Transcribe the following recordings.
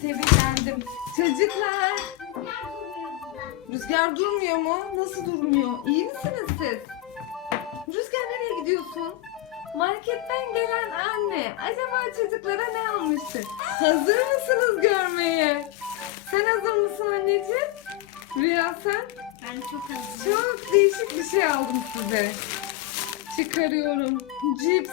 tebrik Çocuklar. Rüzgar durmuyor mu? Nasıl durmuyor? İyi misiniz siz? Rüzgar nereye gidiyorsun? Marketten gelen anne. Acaba çocuklara ne almıştır? Hazır mısınız görmeye? Sen hazır mısın anneciğim? Rüya sen? Ben çok hazırım. Çok değişik bir şey aldım size. Çıkarıyorum. Cips.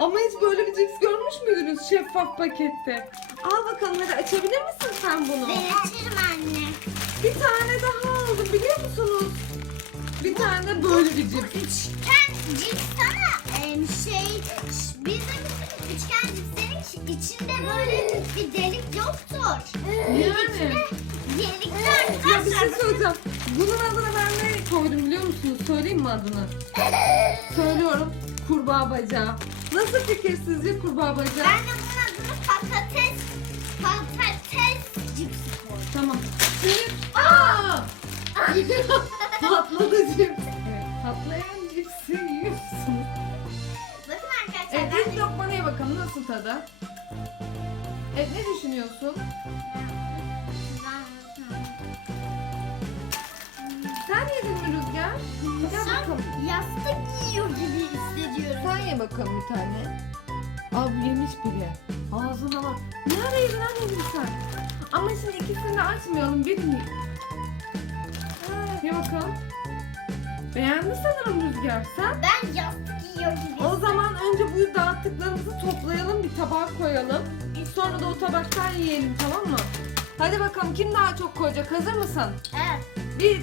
Ama hiç böyle bir cips görmüş müydünüz şeffaf pakette? Al bakalım hadi açabilir misin sen bunu? Ben açarım anne. Bir tane daha aldım biliyor musunuz? Bir tane de böyle bir cips. Üçgen cips sana şey bizim üçgen cipslerin içinde böyle bir delik yoktur. Yani. Delikler Ya bir şey söyleyeceğim. Bunun adını ben ne koydum biliyor musunuz? Söyleyeyim mi adını? Söylüyorum. Kurbağa bacağı. Nasıl fikir sizce kurbağa bacağı? Ben de bunun adını patates patates cipsi. Tamam. Şimdi... Aa! Patladı cips. Evet, patlayan cipsi yiyorsunuz. Bakın arkadaşlar Evet, ben ilk ye bakalım nasıl tadı? Evet, ne düşünüyorsun? Sen yedin mi Rüzgar? Gel bakalım. Yastık yiyor gibi hissediyorum. Sen ye bakalım bir tane. Abi yemiş bile. Ağzına bak. Ne ara yedin anneciğim sen? Ama şimdi ikisini de açmayalım. Birini. Ye bakalım. Beğendi sanırım Rüzgar. Sen? Ben yastık yiyor gibi O zaman önce bu dağıttıklarımızı toplayalım, bir tabağa koyalım. Sonra da o tabaktan yiyelim tamam mı? Hadi bakalım kim daha çok koyacak? Hazır mısın? Evet. Bir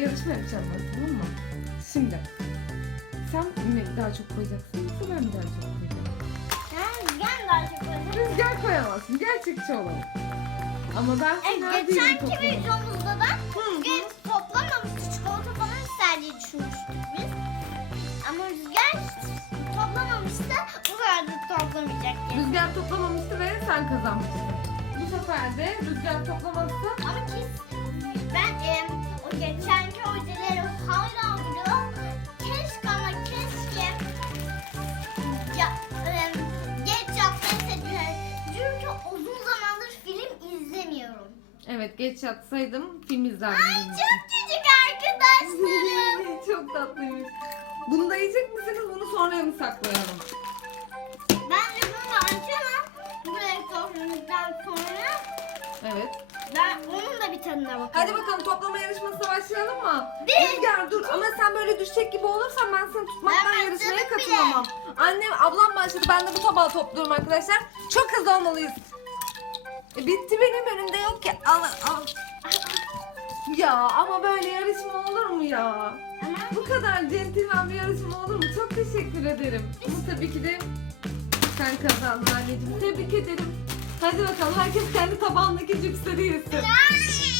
yarışma yapacağım ben tamam mı? Şimdi sen mi daha çok koyacaksın yoksa ben mi daha çok koyacağım? Özledim. Rüzgar koyamazsın. Gerçekçi olalım. Ama ben E, final değilim geçenki toplama. videomuzda da. Rüzgar toplamamıştı. Çikolata falan ister diye düşünmüştük biz. Ama Rüzgar toplamamıştı. Bu sefer de toplamayacak diye. Rüzgar toplamamıştı ve sen kazanmıştın. Bu sefer de Rüzgar toplamazsa Ama kes, ben e, o geçenki hocaları hala evet geç yatsaydım film izlerdim. Ay çok küçük arkadaşlarım. Çok tatlıymış. Bunu da yiyecek misiniz? Bunu sonra mı saklayalım? Ben de bunu açamam. Buraya koyduktan sonra Evet. ben onun da bir tadına bakarım. Hadi bakalım toplama yarışmasına başlayalım mı? Değil. Rüzgar dur ama sen böyle düşecek gibi olursan ben seni tutmaktan Ben yarışmaya başladım bile. katılamam. Annem, ablam başladı. Ben de bu tabağı topluyorum arkadaşlar. Çok hızlı olmalıyız. E, bitti benim önümde yok ki. Al al. Ya ama böyle yarışma olur mu ya? Ama Bu kadar centilmen bir yarışma olur mu? Çok teşekkür ederim. Ama tabii ki de sen kazandın anneciğim. Tebrik ederim. Hadi bakalım herkes kendi tabağındaki cipsleri yesin. Ay!